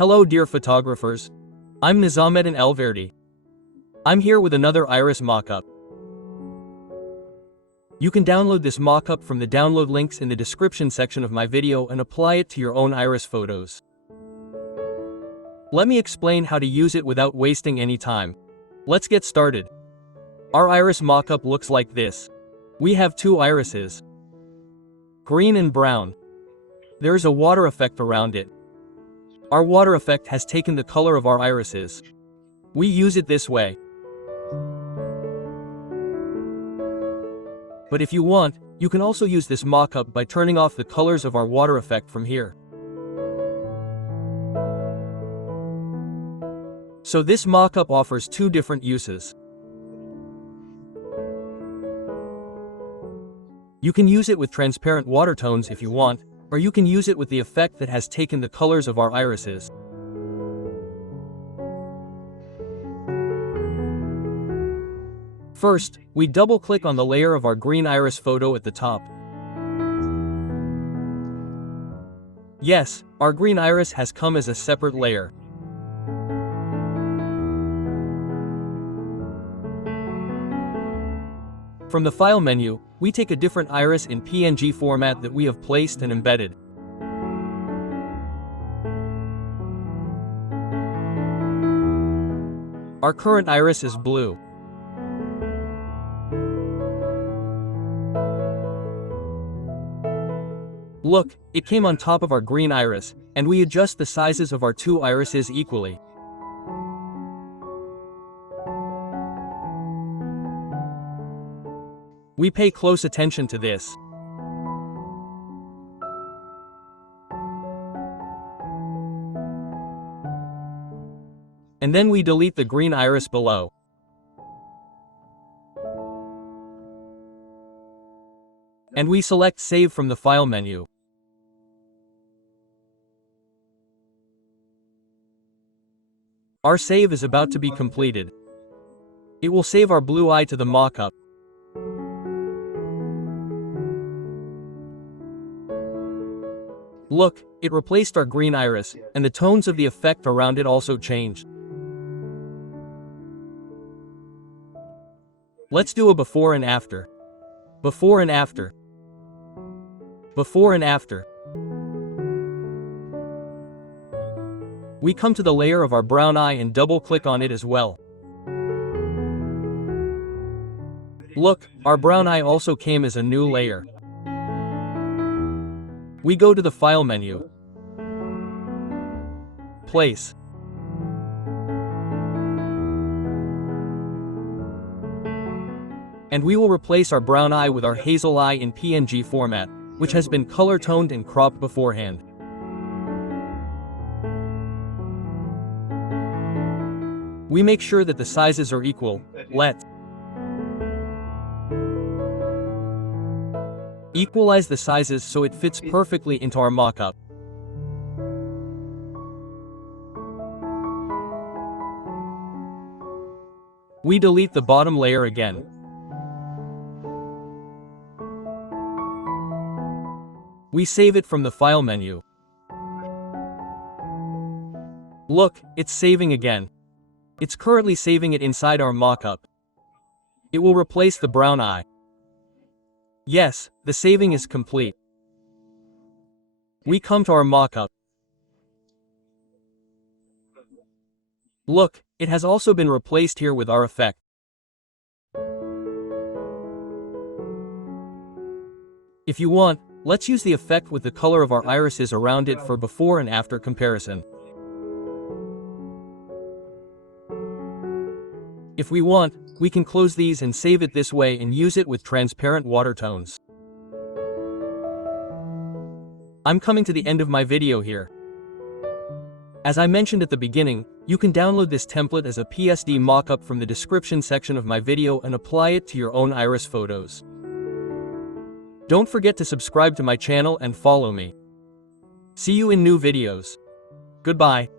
Hello dear photographers. I'm Nizamuddin Elverdi. I'm here with another iris mockup. You can download this mockup from the download links in the description section of my video and apply it to your own iris photos. Let me explain how to use it without wasting any time. Let's get started. Our iris mockup looks like this. We have two irises, green and brown. There is a water effect around it. Our water effect has taken the color of our irises. We use it this way. But if you want, you can also use this mockup by turning off the colors of our water effect from here. So this mockup offers two different uses. You can use it with transparent water tones if you want, or you can use it with the effect that has taken the colors of our irises. First, we double-click on the layer of our green iris photo at the top. Yes, our green iris has come as a separate layer. From the File menu, we take a different iris in PNG format that we have placed and embedded. Our current iris is blue. Look, it came on top of our green iris, and we adjust the sizes of our two irises equally. We pay close attention to this. And then we delete the green iris below. And we select Save from the File menu. Our save is about to be completed. It will save our blue eye to the mockup. Look, it replaced our green iris, and the tones of the effect around it also changed. Let's do a before and after. Before and after. Before and after. We come to the layer of our brown eye and double-click on it as well. Look, our brown eye also came as a new layer. We go to the File menu. Place. And we will replace our brown eye with our hazel eye in PNG format, which has been color-toned and cropped beforehand. We make sure that the sizes are equal. Let's equalize the sizes so it fits perfectly into our mockup. We delete the bottom layer again. We save it from the File menu. Look, it's saving again. It's currently saving it inside our mockup. It will replace the brown eye. Yes, the saving is complete. We come to our mockup. Look, it has also been replaced here with our effect. If you want, let's use the effect with the color of our irises around it for before and after comparison. If we want, we can close these and save it this way and use it with transparent water tones. I'm coming to the end of my video here. As I mentioned at the beginning, you can download this template as a PSD mockup from the description section of my video and apply it to your own iris photos. Don't forget to subscribe to my channel and follow me. See you in new videos. Goodbye.